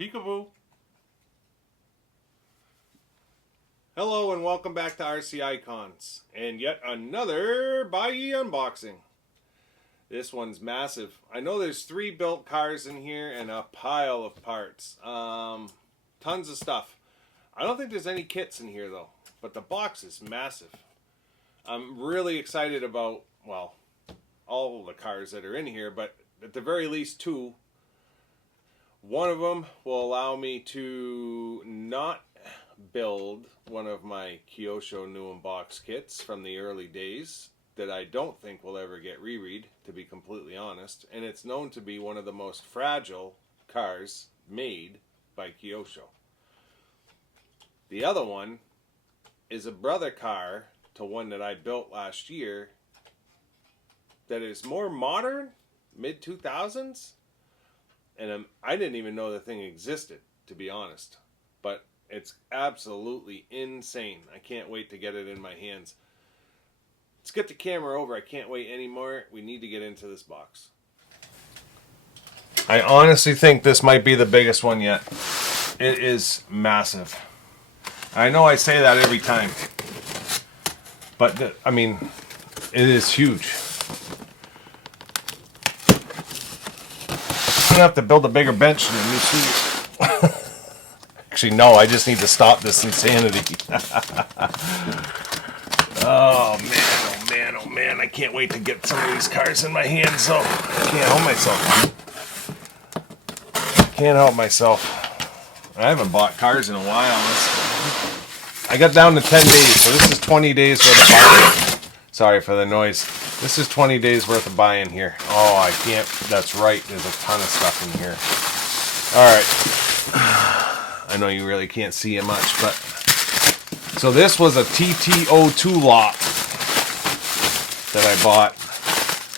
Peekaboo. Hello and welcome back to RC Icons and yet another Buyee unboxing. This one's massive. I know there's 3 built cars in here and a pile of parts. Tons of stuff. I don't think there's any kits in here though, but the box is massive. I'm really excited about, well, all of the cars that are in here, but at the very least 2. One of them will allow me to not build one of my Kyosho new unbox kits from the early days that I don't think will ever get reread, to be completely honest. And it's known to be one of the most fragile cars made by Kyosho. The other one is a brother car to one that I built last year that is more modern, mid-2000s. And I didn't even know the thing existed, to be honest. But it's absolutely insane. I can't wait to get it in my hands. Let's get the camera over. I can't wait anymore. We need to get into this box. I honestly think this might be the biggest one yet. It is massive. I know I say that every time. But, I mean, it is huge. I'm gonna have to build a bigger bench in a new studio. Actually, no, I just need to stop this insanity. Oh man, oh man, oh man. I can't wait to get some of these cars in my hands, so I can't help myself. Can't help myself. I haven't bought cars in a while. I got down to 10 days, so this is 20 days worth of buying. Sorry for the noise. This is 20 days worth of buying here. Oh, I can't. That's right. There's a ton of stuff in here. Alright. I know you really can't see it much, but... So this was a TT02 lot that I bought.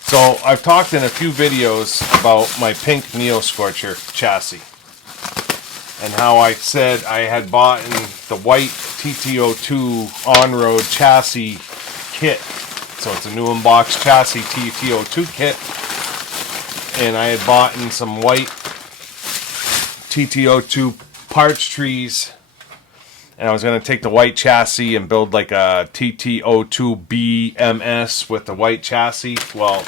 So I've talked in a few videos about my pink Neo Scorcher chassis. And how I said I had bought the white TT02 on-road chassis kit. So it's a new unbox chassis TT02 kit. And I had bought in some white TT02 parts trees. And I was going to take the white chassis and build like a TT02 BMS with the white chassis. Well,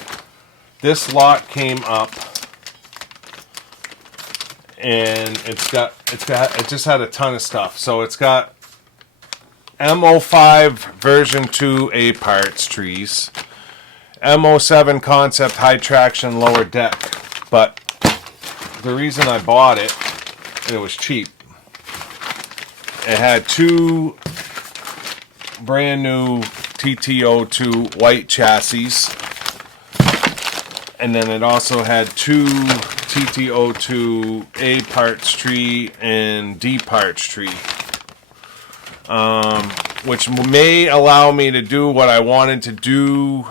this lot came up. And it just had a ton of stuff. So it's got M05 version 2A parts trees, M07 concept high traction lower deck. But the reason I bought it, and it was cheap, it had 2 brand new TT02 white chassis, and then it also had 2 TT02 A parts tree and D parts tree. Which may allow me to do what I wanted to do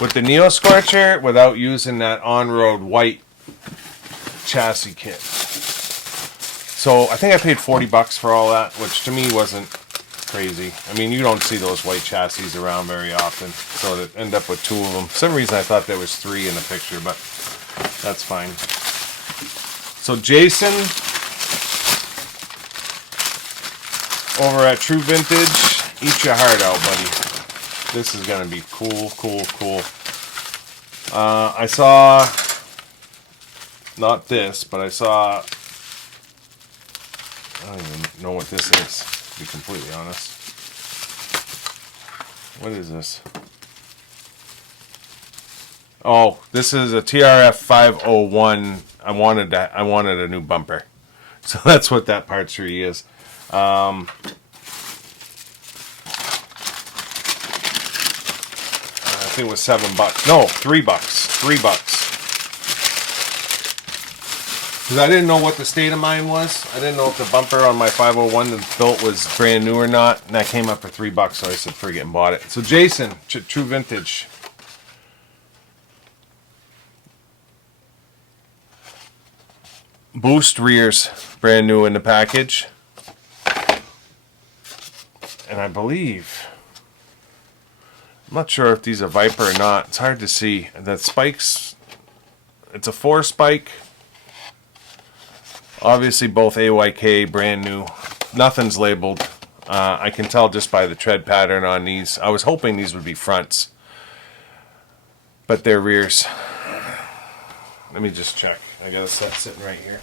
with the Neo Scorcher without using that on-road white chassis kit. So I think I paid $40 for all that, which to me wasn't crazy. I mean, you don't see those white chassis around very often, so to end up with 2 of them. For some reason I thought there was 3 in the picture, but that's fine. So Jason over at True Vintage, eat your heart out, buddy. This is gonna be cool, cool, cool. I saw, not this, but I saw, I don't even know what this is, to be completely honest. What is this? Oh, this is a TRF 501. I wanted a new bumper. So that's what that part tree is. I think it was $7. No, $3. $3. Because I didn't know what the state of mine was. I didn't know if the bumper on my 501 that built was brand new or not. And that came up for $3, so I said forget and bought it. So Jason, True Vintage. Boost rears, brand new in the package. And I believe, I'm not sure if these are Viper or not. It's hard to see. The spikes, it's a 4 spike Obviously both AYK, brand new. Nothing's labeled. I can tell just by the tread pattern on these. I was hoping these would be fronts, but they're rears. Let me just check. I got a set sitting right here.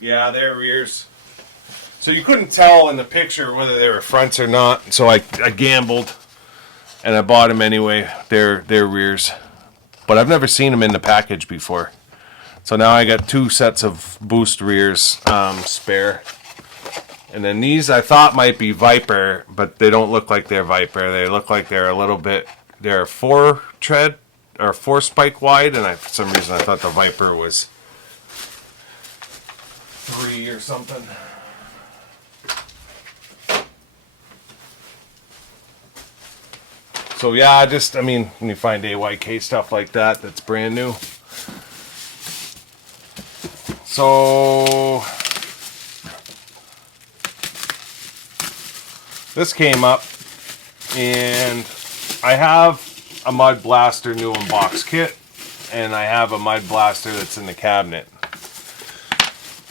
Yeah, they're rears. So you couldn't tell in the picture whether they were fronts or not. So I gambled, and I bought them anyway. They're rears, but I've never seen them in the package before. So now I got 2 sets of boost rears spare. And then these I thought might be Viper, but they don't look like they're Viper. They look like they're a little bit. They're 4 tread or 4 spike wide, and for some reason I thought the Viper was 3 or something. So yeah, I mean, when you find AYK stuff like that, that's brand new. So this came up, and I have a Mud Blaster new unbox kit, and I have a Mud Blaster that's in the cabinet.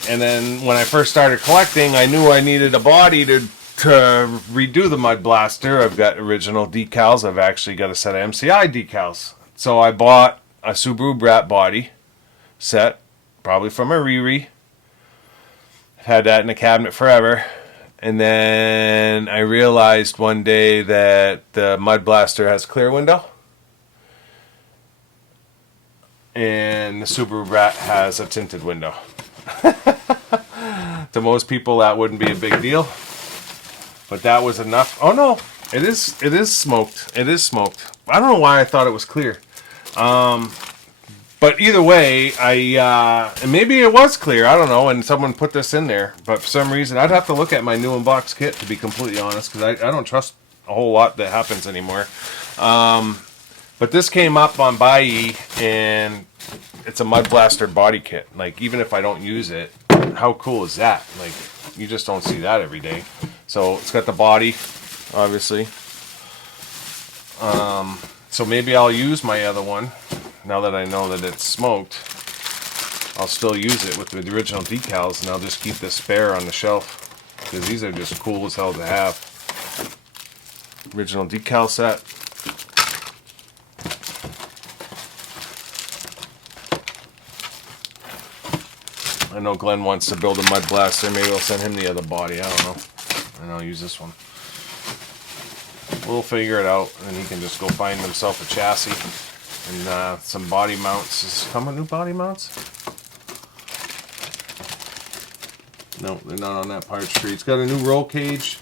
And then when I first started collecting, I knew I needed a body to redo the Mud Blaster. I've got original decals. I've actually got a set of MCI decals. So I bought a Subaru Brat body set, probably from a Riri. I've had that in the cabinet forever. And then I realized one day that the Mud Blaster has clear window, and the Subaru Brat has a tinted window. To most people that wouldn't be a big deal, but that was enough. Oh no, it is smoked. It is smoked. I don't know why I thought it was clear. But either way, and maybe it was clear, I don't know, and someone put this in there, but for some reason, I'd have to look at my new unbox kit, to be completely honest, because I don't trust a whole lot that happens anymore. But this came up on Buyee, and it's a Mud Blaster body kit. Like, even if I don't use it, how cool is that? Like, you just don't see that every day. So it's got the body, obviously. So maybe I'll use my other one. Now that I know that it's smoked, I'll still use it with the original decals, and I'll just keep this spare on the shelf, because these are just cool as hell to have. Original decal set. I know Glenn wants to build a Mud Blaster. Maybe I'll send him the other body. I don't know. And I'll use this one. We'll figure it out, and he can just go find himself a chassis and some body mounts. Does it come with new body mounts? No, they're not on that parts tree. It's got a new roll cage.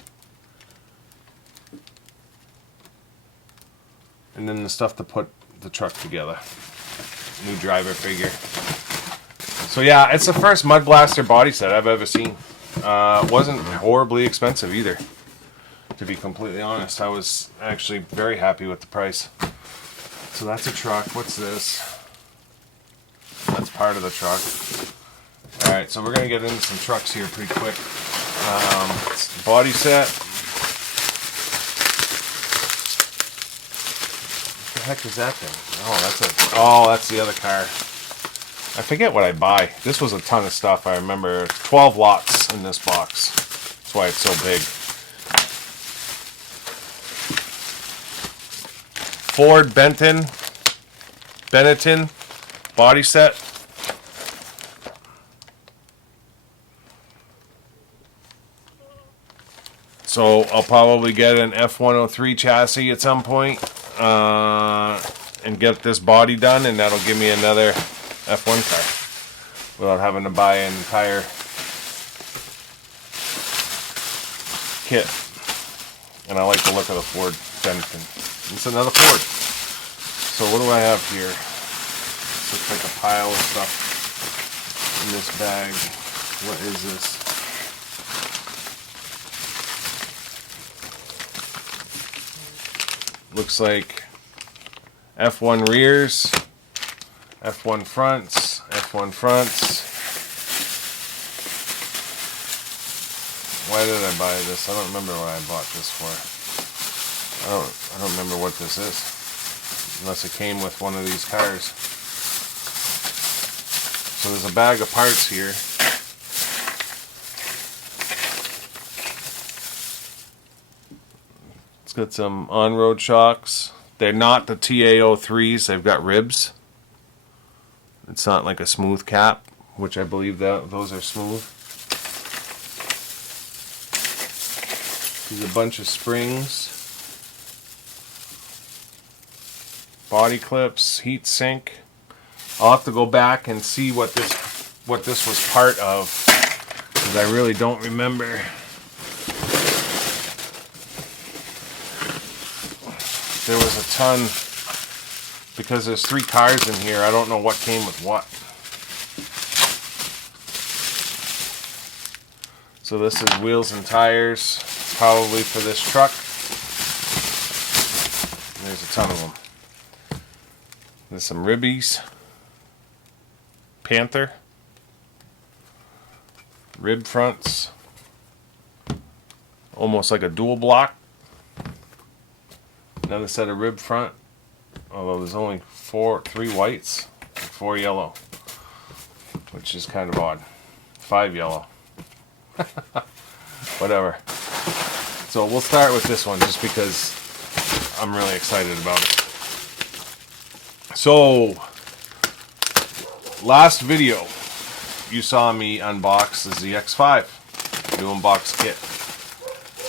And then the stuff to put the truck together. New driver figure. So yeah, it's the first Mud Blaster body set I've ever seen. It wasn't horribly expensive either, to be completely honest. I was actually very happy with the price. So that's a truck. What's this? That's part of the truck. Alright, so we're going to get into some trucks here pretty quick. It's the body set. What the heck is that thing? Oh, that's the other car. I forget what I buy. This was a ton of stuff. I remember 12 lots in this box. That's why it's so big. Ford Benetton body set. So I'll probably get an F103 chassis at some point and get this body done, and that'll give me another F1 car without having to buy an entire kit. And I like the look of the Ford Benetton. It's another Ford. So what do I have here? This looks like a pile of stuff in this bag. What is this? Looks like F1 rears, F1 fronts, F1 fronts. Why did I buy this? I don't remember what I bought this for. I don't remember what this is. Unless it came with one of these cars. So there's a bag of parts here. It's got some on-road shocks. They're not the TA03s. They've got ribs. It's not like a smooth cap, which I believe that those are smooth. There's a bunch of springs, body clips, heat sink. I'll have to go back and see what this was part of, because I really don't remember. There was a ton, because there's 3 cars in here. I don't know what came with what. So this is wheels and tires, probably for this truck. And there's a ton of them. There's some ribbies. Panther. Rib fronts. Almost like a dual block. Another set of rib front. Although there's only 3 whites and 4 yellow. Which is kind of odd. 5 yellow. Whatever. So we'll start with this one just because I'm really excited about it. So, last video you saw me unbox the ZX5 new unbox kit.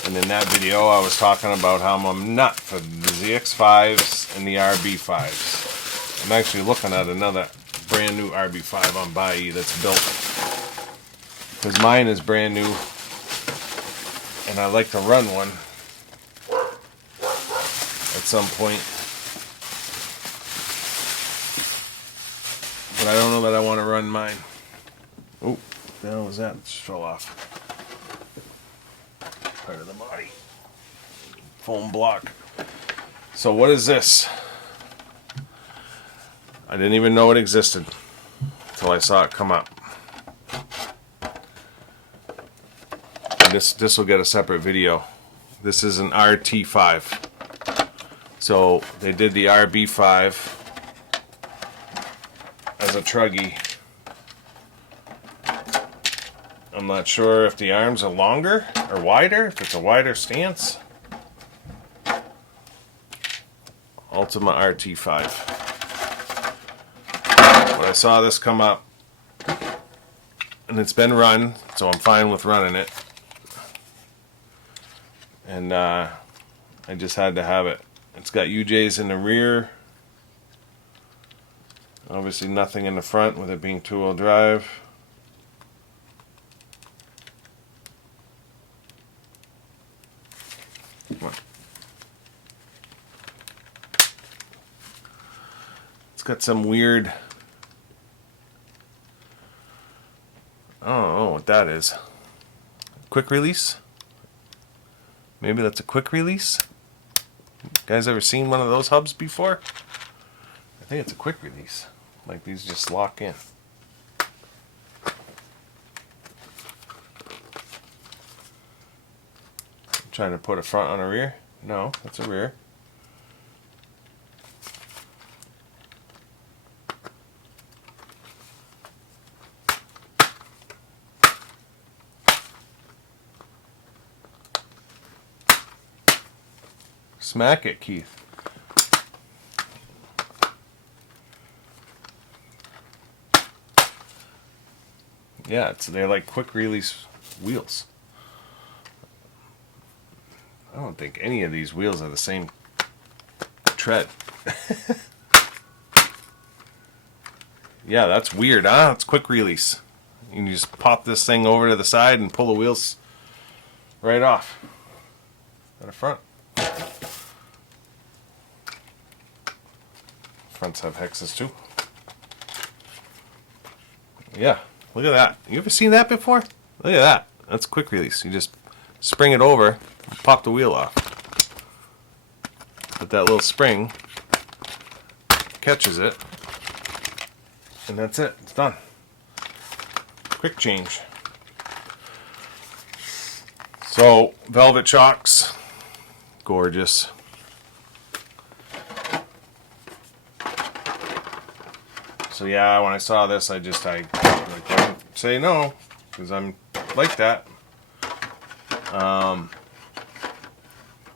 And in that video I was talking about how I'm a nut for the ZX5s and the RB5s. I'm actually looking at another brand new RB5 on Buyee that's built. Because mine is brand new, and I like to run one at some point. But I don't know that I want to run mine. Oh, the hell was that? It just fell off. Part of the body. Foam block. So what is this? I didn't even know it existed until I saw it come up. This will get a separate video. This is an RT5. So they did the RB5 as a truggy. I'm not sure if the arms are longer or wider, if it's a wider stance. Ultima RT5. When I saw this come up, and it's been run, so I'm fine with running it. And I just had to have it. It's got UJs in the rear. Obviously nothing in the front with it being 2-wheel drive. Come on. It's got some weird... I don't know what that is. Quick release? Maybe that's a quick release? You guys ever seen one of those hubs before? I think it's a quick release. Like these just lock in. I'm trying to put a front on a rear? No, that's a rear. Smack it, Keith. Yeah, they're like quick release wheels. I don't think any of these wheels are the same tread. Yeah, that's weird, huh? It's quick release. You can just pop this thing over to the side and pull the wheels right off at the front. Fronts have hexes too. Yeah, look at that. You ever seen that before? Look at that. That's quick release. You just spring it over and pop the wheel off. But that little spring catches it. And that's it. It's done. Quick change. So, velvet shocks, gorgeous. So yeah, when I saw this, I couldn't say no, because I'm like that.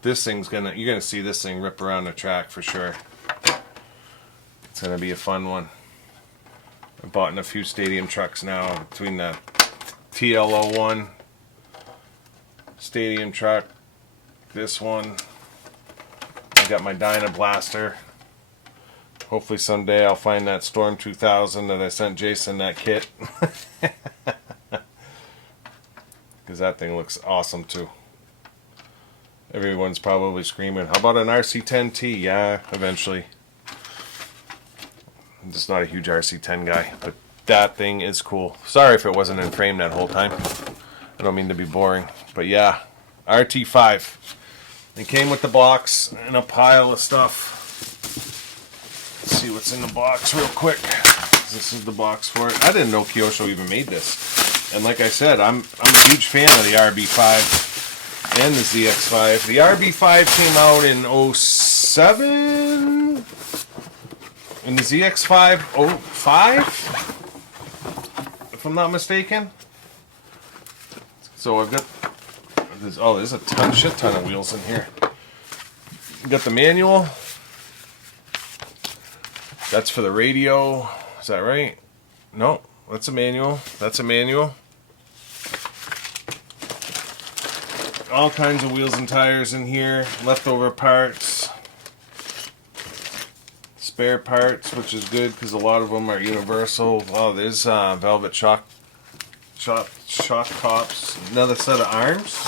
This thing's you're gonna see this thing rip around the track for sure. It's gonna be a fun one. I bought in a few stadium trucks now, between the TL01 stadium truck, this one. I got my Dyna Blaster. Hopefully someday I'll find that Storm 2000 that I sent Jason that kit. Because that thing looks awesome too. Everyone's probably screaming, how about an RC10T? Yeah, eventually. I'm just not a huge RC10 guy, but that thing is cool. Sorry if it wasn't in frame that whole time. I don't mean to be boring, but yeah, RT5. It came with the box and a pile of stuff. Let's see what's in the box real quick. This is the box for it. I didn't know Kyosho even made this. And like I said, I'm a huge fan of the RB5 and the ZX5. The RB5 came out in 07, and the ZX5 05, if I'm not mistaken. So I've got this. Oh, there's a shit ton of wheels in here. You got the manual. That's for the radio. Is that right? No, that's a manual. That's a manual. All kinds of wheels and tires in here. Leftover parts. Spare parts, which is good because a lot of them are universal. Oh, there's velvet shock tops. Another set of arms.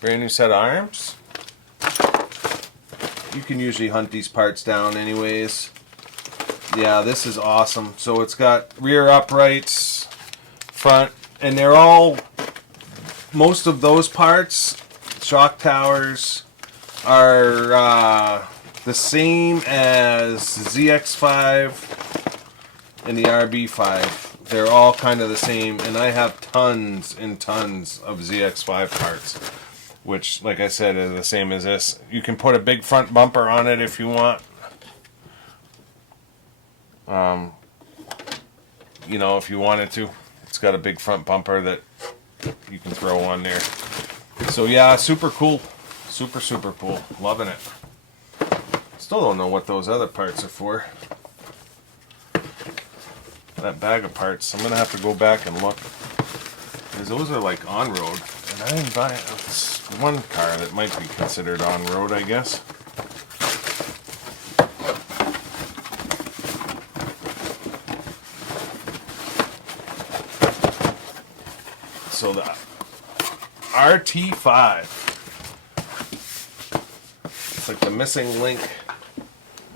Brand new set of arms. You can usually hunt these parts down anyways. Yeah, this is awesome. So it's got rear uprights, front, and they're all, most of those parts, shock towers, are the same as ZX5 and the RB5. They're all kind of the same, and I have tons and tons of ZX5 parts, which, like I said, are the same as this. You can put a big front bumper on it if you want. You know, if you wanted to. It's got a big front bumper that you can throw on there. So yeah, super cool. Super, super cool. Loving it. Still don't know what those other parts are for. That bag of parts. I'm going to have to go back and look. Because those are like on-road. And I didn't buy one car that might be considered on-road, I guess. So the RT5. It's like the missing link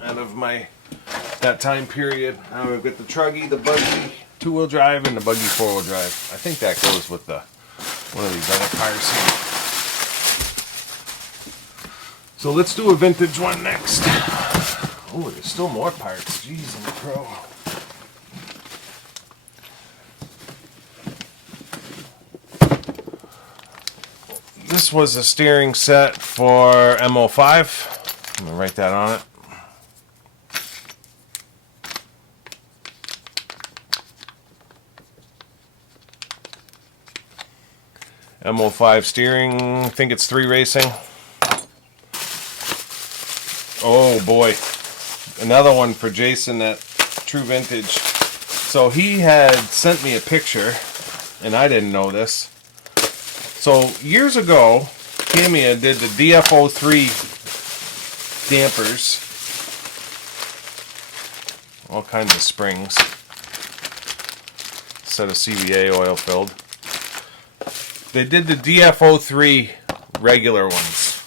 out of that time period. Now we've got the truggy, the buggy, two-wheel drive, and the buggy four-wheel drive. I think that goes with one of these other cars here. So let's do a vintage one next. Oh, there's still more parts. Jeez, I'm a pro. This was a steering set for MO5. I'm going to write that on it. MO5 steering, I think it's 3 racing. Oh boy. Another one for Jason, that true vintage. So he had sent me a picture, and I didn't know this. So years ago, Tamiya did the DFO3 dampers. All kinds of springs. Set of CVA oil filled. They did the DFO3 regular ones.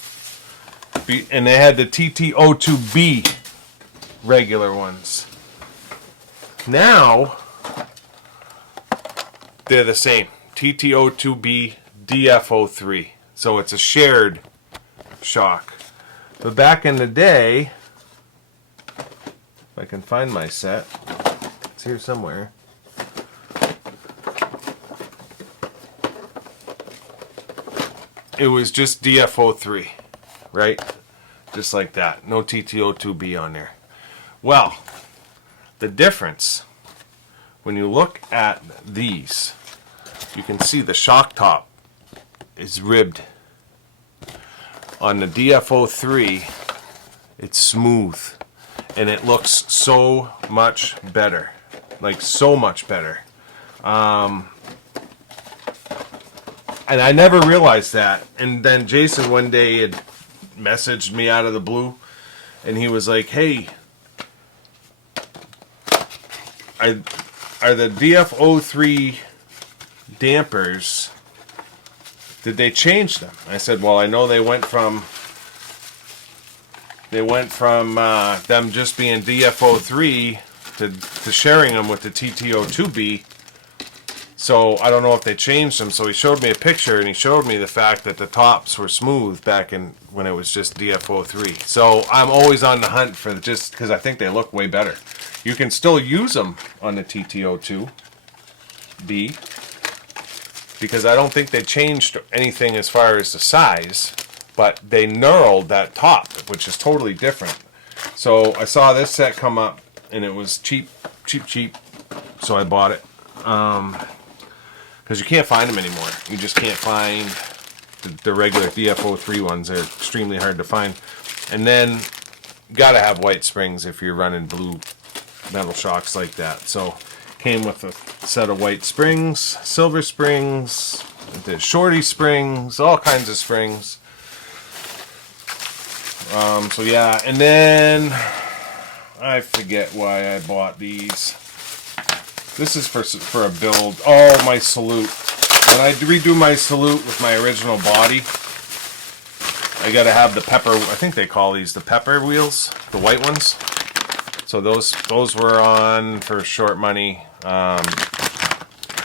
And they had the TT02B regular ones. Now, they're the same. TT02B DFO3. So it's a shared shock. But back in the day, if I can find my set, it's here somewhere. it was just DFO3, right? Just like that. No TTO2B on there. Well, the difference, when you look at these, you can see the shock top is ribbed. On the DFO3, it's smooth. And it looks so much better. Like, so much better. And I never realized that. And then Jason one day had messaged me out of the blue. And he was like, hey, are the DFO3 dampers, did they change them? I said, well, I know they went from them just being DFO3 to sharing them with the TTO2B. So I don't know if they changed them. So he showed me a picture, and he showed me the fact that the tops were smooth back in when it was just DFO3. So I'm always on the hunt for just because I think they look way better. You can still use them on the TTO2B because I don't think they changed anything as far as the size. But they knurled that top, which is totally different. So I saw this set come up, and it was cheap. So I bought it. Because you can't find them anymore. You just can't find the regular DFO3 ones. They're extremely hard to find. And then, you gotta have white springs if you're running blue metal shocks like that. So, came with a set of white springs, silver springs, the shorty springs, all kinds of springs. So yeah, and then I forget why I bought these. This is for a build. Oh, my salute. When I redo my salute with my original body, I gotta have the pepper. I think they call these the pepper wheels, the white ones. So those were on for short money. I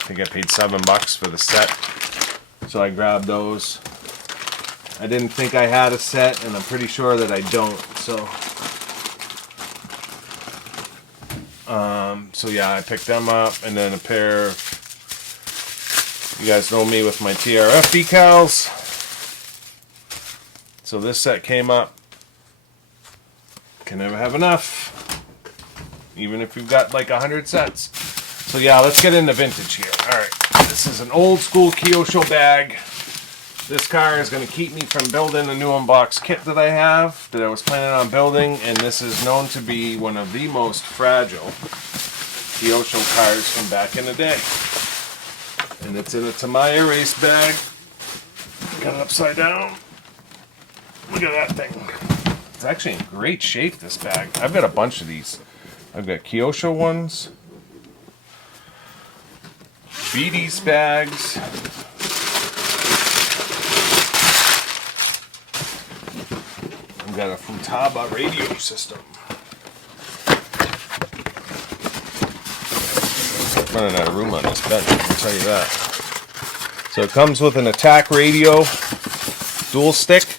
think I paid $7 for the set. So I grabbed those. I didn't think I had a set, and I'm pretty sure that I don't. So yeah, I picked them up, and then a pair of, you guys know me with my TRF decals. So this set came up. Can never have enough, even if you've got like 100 sets. So yeah, let's get into vintage here. All right, this is an old school Kyosho bag. This car is going to keep me from building the new unbox kit that I have, that I was planning on building, and this is known to be one of the most fragile Kyosho cars from back in the day. And it's in a Tamiya race bag. Got it upside down. Look at that thing. It's actually in great shape, this bag. I've got a bunch of these. I've got Kyosho ones, BD's bags, I've got a Futaba radio system. Running out of room on this bench, I'll tell you that. So it comes with an attack radio, dual stick.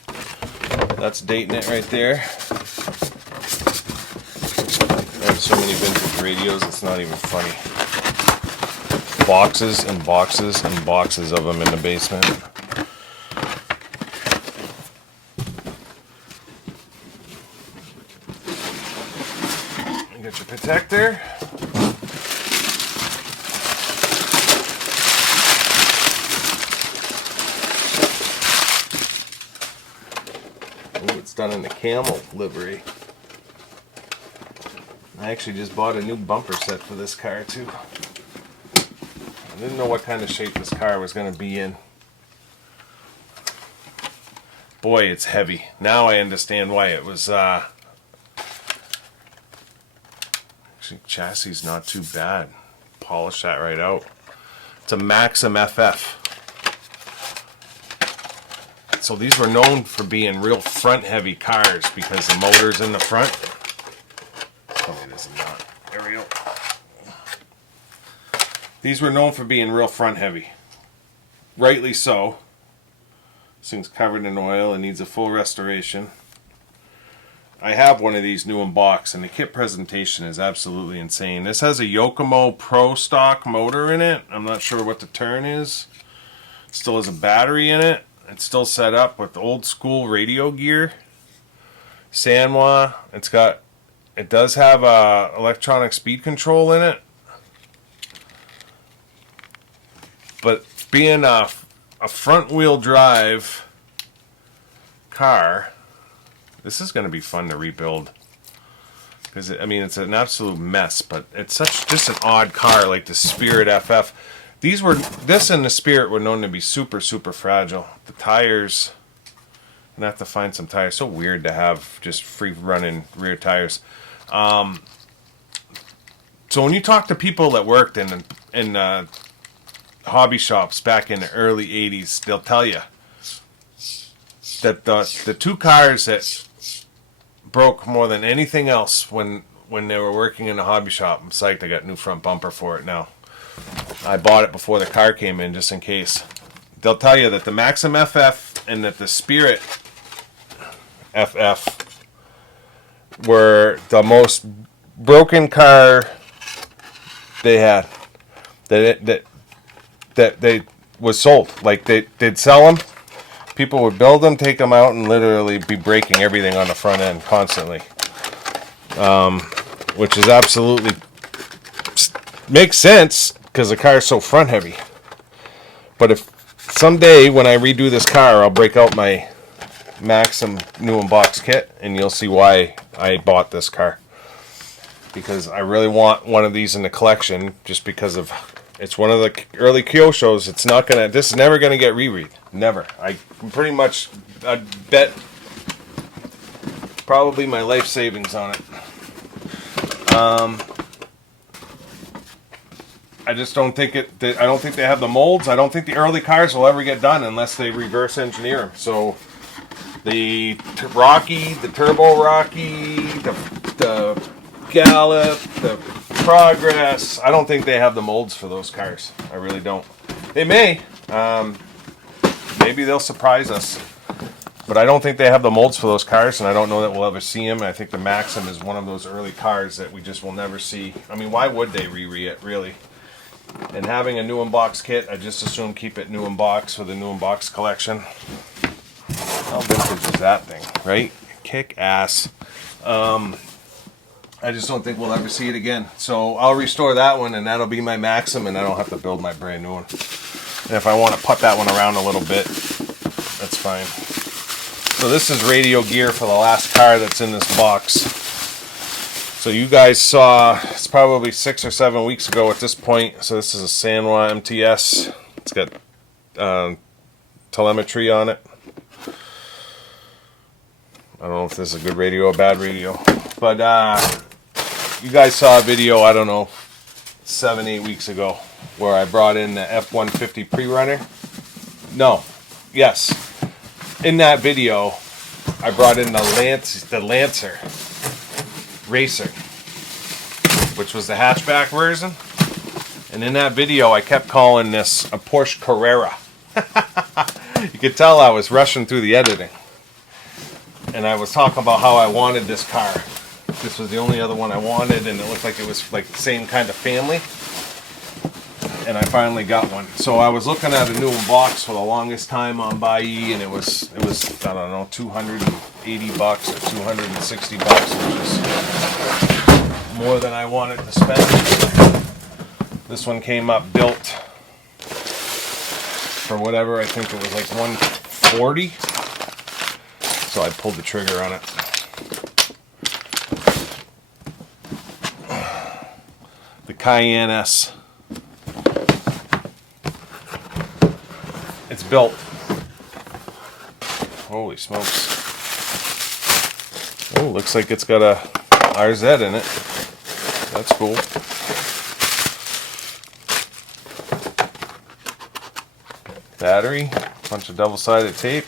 That's dating it right there. I have so many vintage radios, it's not even funny. Boxes and boxes and boxes of them in the basement. You got your protector. Ooh, it's done in the camel livery. I actually just bought a new bumper set for this car too. I didn't know what kind of shape this car was going to be in. Boy, it's heavy. Now I understand why it was, actually, chassis is not too bad. Polish that right out. It's a Maxim FF. So these were known for being real front-heavy cars because the motor's in the front. Tell me this is not. There we go. These were known for being real front-heavy. Rightly so. This thing's covered in oil and needs a full restoration. I have one of these new unbox, and the kit presentation is absolutely insane. This has a Yokomo Pro stock motor in it. I'm not sure what the turn is. It still has a battery in it. It's still set up with old school radio gear. Sanwa. It does have electronic speed control in it. But being a front wheel drive car, this is going to be fun to rebuild. Because it's an absolute mess, but it's just an odd car, like the Spirit FF. This and the Spirit were known to be super, super fragile. The tires, I'm gonna have to find some tires. So weird to have just free running rear tires. So when you talk to people that worked in hobby shops back in the early 80s, they'll tell you that the two cars that broke more than anything else when they were working in a hobby shop. I'm psyched I got new front bumper for it now. I bought it before the car came in just in case. They'll tell you that the Maxim FF and that the Spirit FF were the most broken car they had. That they was sold. Like they'd sell them. People would build them, take them out, and literally be breaking everything on the front end constantly. Which is absolutely makes sense because the car is so front heavy. But if someday when I redo this car, I'll break out my Maxim new unbox kit, and you'll see why I bought this car. Because I really want one of these in the collection, just because of it's one of the early Kyosho's. This is never gonna get reread. Never. I bet probably my life savings on it. I just don't think I don't think they have the molds. I don't think the early cars will ever get done unless they reverse engineer them. So the Rocky, the Turbo Rocky, the Gallop, the Progress, I don't think they have the molds for those cars. I really don't. They may. Maybe they'll surprise us. But I don't think they have the molds for those cars, and I don't know that we'll ever see them. I think the Maxim is one of those early cars that we just will never see. I mean, why would they re it, really? And having a new unbox kit, I just assume keep it new unbox for the new unbox collection. How vintage is that thing, right? Kick ass. I just don't think we'll ever see it again. So I'll restore that one, and that'll be my Maxim, and I don't have to build my brand new one. And if I want to put that one around a little bit, that's fine. So this is radio gear for the last car that's in this box. So you guys saw, it's probably 6 or 7 weeks ago at this point. So this is a Sanwa MTS. It's got telemetry on it. I don't know if this is a good radio or bad radio. But you guys saw a video, I don't know, 7, 8 weeks ago, where I brought in the F-150 pre-runner. No, yes. In that video, I brought in the Lancer Racer, which was the hatchback version. And in that video, I kept calling this a Porsche Carrera. You could tell I was rushing through the editing. And I was talking about how I wanted this car. This was the only other one I wanted, and it looked like it was like the same kind of family. And I finally got one. So I was looking at a new box for the longest time on Buy, and it was I don't know, $280 or $260, which is more than I wanted to spend. This one came up built for whatever, I think it was like $140. So I pulled the trigger on it. The Cayenne S. It's built. Holy smokes. Oh, looks like it's got a RZ in it. That's cool. Battery. Bunch of double-sided tape.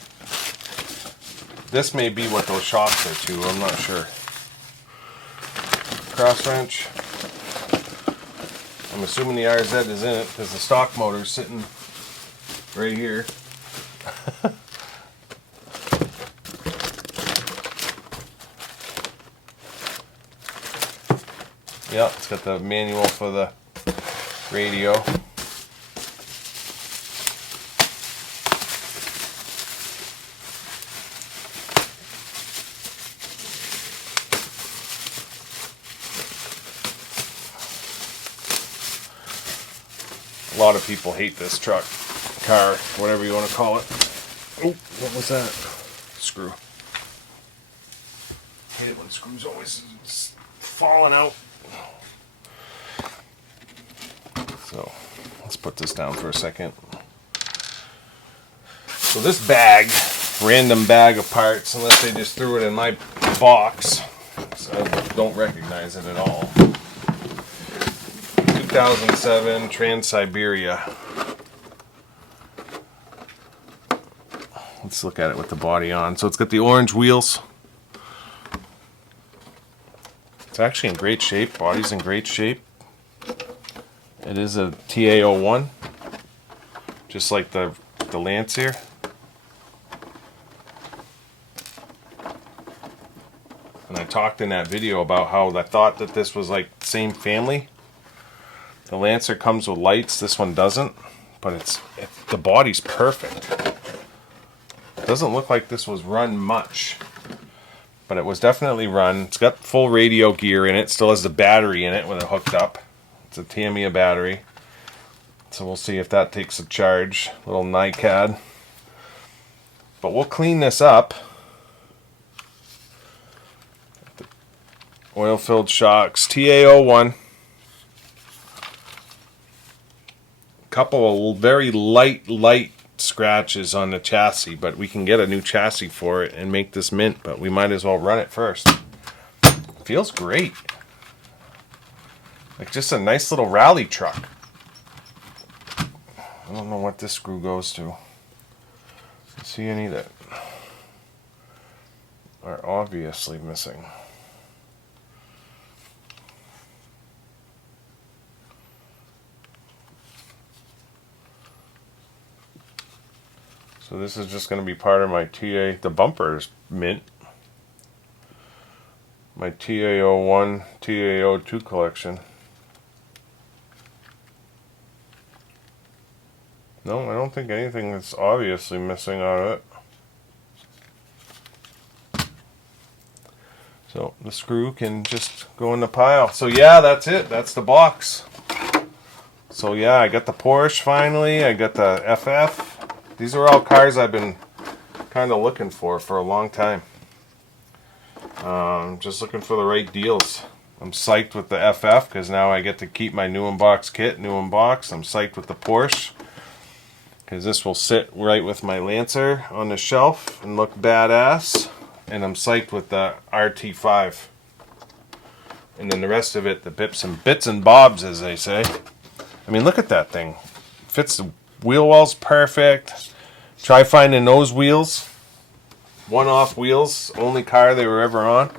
This may be what those shocks are too, I'm not sure. Cross wrench. I'm assuming the RZ is in it because the stock motor's sitting right here. Yeah, it's got the manual for the radio. lot of people hate this truck, car, whatever you want to call it. Oh, what was that? Screw. I hate it when screws always falling out. So let's put this down for a second. So this bag, random bag of parts, unless they just threw it in my box, so I don't recognize it at all. 2007 Trans-Siberia. Let's look at it with the body on. So it's got the orange wheels. It's actually in great shape. Body's in great shape. It is a TA01, just like the Lancer. And I talked in that video about how I thought that this was like the same family. The Lancer comes with lights, this one doesn't, but the body's perfect. It doesn't look like this was run much, but it was definitely run. It's got full radio gear in it, still has the battery in it when it hooked up. It's a Tamiya battery, so we'll see if that takes a charge. Little NiCad. But we'll clean this up. Oil-filled shocks, TA01. Couple of very light scratches on the chassis, but we can get a new chassis for it and make this mint, but we might as well run it first. Feels great. Like just a nice little rally truck. I don't know what this screw goes to. See any that are obviously missing. So this is just going to be part of my the bumpers mint. My TA01, TA02 collection. No, I don't think anything that's obviously missing out of it. So the screw can just go in the pile. So yeah, that's it. That's the box. So yeah, I got the Porsche finally. I got the FF. These are all cars I've been kind of looking for a long time. Just looking for the right deals. I'm psyched with the FF because now I get to keep my new unbox kit, new unbox. I'm psyched with the Porsche because this will sit right with my Lancer on the shelf and look badass. And I'm psyched with the RT5. And then the rest of it, the bits and bobs, as they say. I mean, look at that thing. Fits the wheel wells perfect. Try finding those wheels. One-off wheels. Only car they were ever on.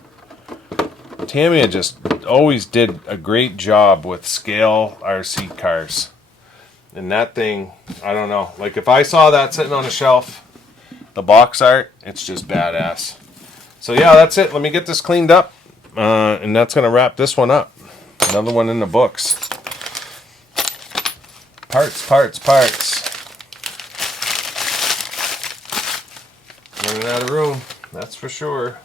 Tamiya just always did a great job with scale RC cars. And that thing, I don't know. Like if I saw that sitting on a shelf, the box art, it's just badass. So yeah, that's it. Let me get this cleaned up. And that's going to wrap this one up. Another one in the books. Parts. Running out of room, that's for sure.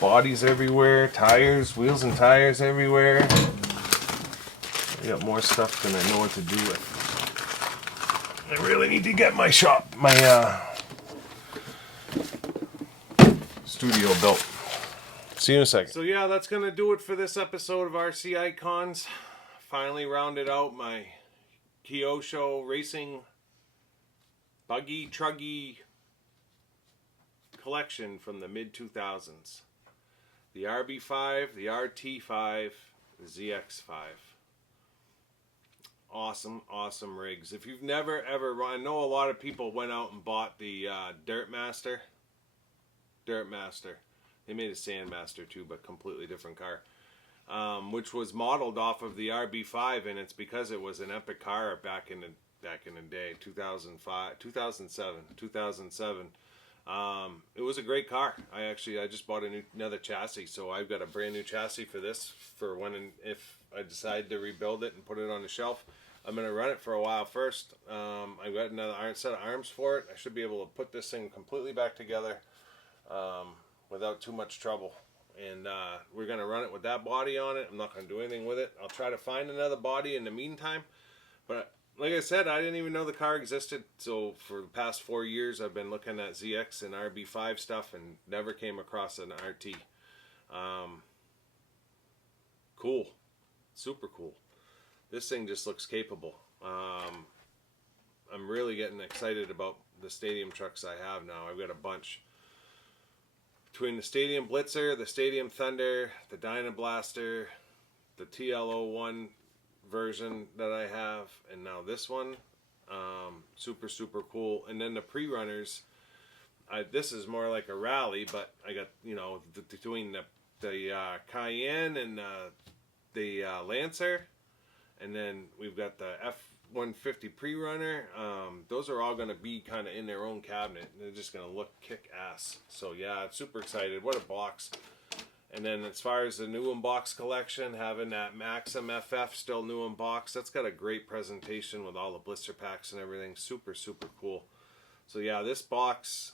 Bodies everywhere, tires, wheels and tires everywhere. I got more stuff than I know what to do with. I really need to get my shop, my studio built. See you in a second. So yeah, that's gonna do it for this episode of RC Icons. Finally rounded out my Kyosho racing buggy truggy collection from the mid-2000s. The RB5, the RT5, the ZX5. Awesome rigs. If you've never ever run, I know a lot of people went out and bought the Dirtmaster. They made a Sandmaster too, but completely different car. Which was modeled off of the RB5, and it's because it was an epic car back in the day, 2007. It was a great car. I just bought another chassis, so I've got a brand new chassis for this for when and if I decide to rebuild it and put it on the shelf. I'm going to run it for a while first. I've got another set of arms for it. I should be able to put this thing completely back together without too much trouble. And we're going to run it with that body on it. I'm not going to do anything with it. I'll try to find another body in the meantime. But like I said, I didn't even know the car existed. So for the past 4 years, I've been looking at ZX and RB5 stuff and never came across an RT. Cool. Super cool. This thing just looks capable. I'm really getting excited about the stadium trucks I have now. I've got a bunch. Between the Stadium Blitzer, the Stadium Thunder, the Dynablaster, the TL01 version that I have, and now this one, super cool. And then the pre-runners, this is more like a rally, but I got, you know, between the Cayenne and the Lancer, and then we've got the F-150 pre-runner. Those are all going to be kind of in their own cabinet. They're just going to look kick-ass. So yeah, super excited. What a box. And then as far as the new unbox collection, having that Maxim FF still new unbox, that's got a great presentation with all the blister packs and everything. Super cool. So yeah, this box,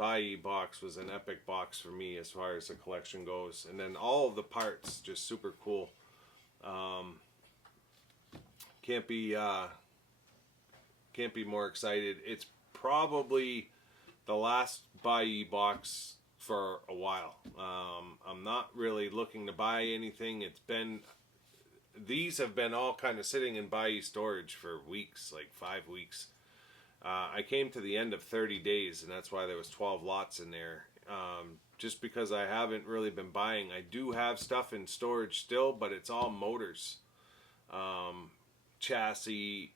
Buyee box, was an epic box for me as far as the collection goes. And then all of the parts, just super cool. Can't be more excited. It's probably the last Buyee box for a while. I'm not really looking to buy anything. These have been all kind of sitting in Buyee storage for weeks, like 5 weeks. I came to the end of 30 days, and that's why there was 12 lots in there. Just because I haven't really been buying. I do have stuff in storage still, but it's all motors. Chassis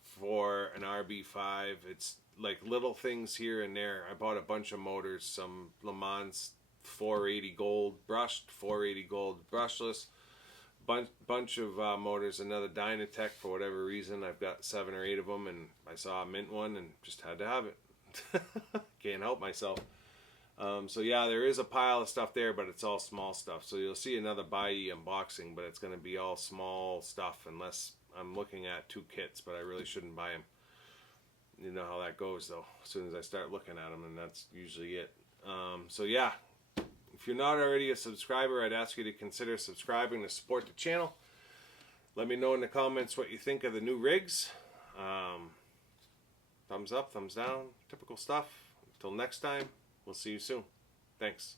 for an RB5. It's like little things here and there. I bought a bunch of motors, some Le Mans 480 gold brushed, 480 gold brushless, bunch of motors, another Dynatech for whatever reason. I've got 7 or 8 of them, and I saw a mint one and just had to have it. Can't help myself. So yeah, there is a pile of stuff there, but it's all small stuff. So you'll see another Buyee unboxing, but it's going to be all small stuff unless I'm looking at 2 kits, but I really shouldn't buy them. You know how that goes though, as soon as I start looking at them, and that's usually it. So yeah, if you're not already a subscriber, I'd ask you to consider subscribing to support the channel. Let me know in the comments what you think of the new rigs. Thumbs up, thumbs down, typical stuff. Until next time, we'll see you soon. Thanks.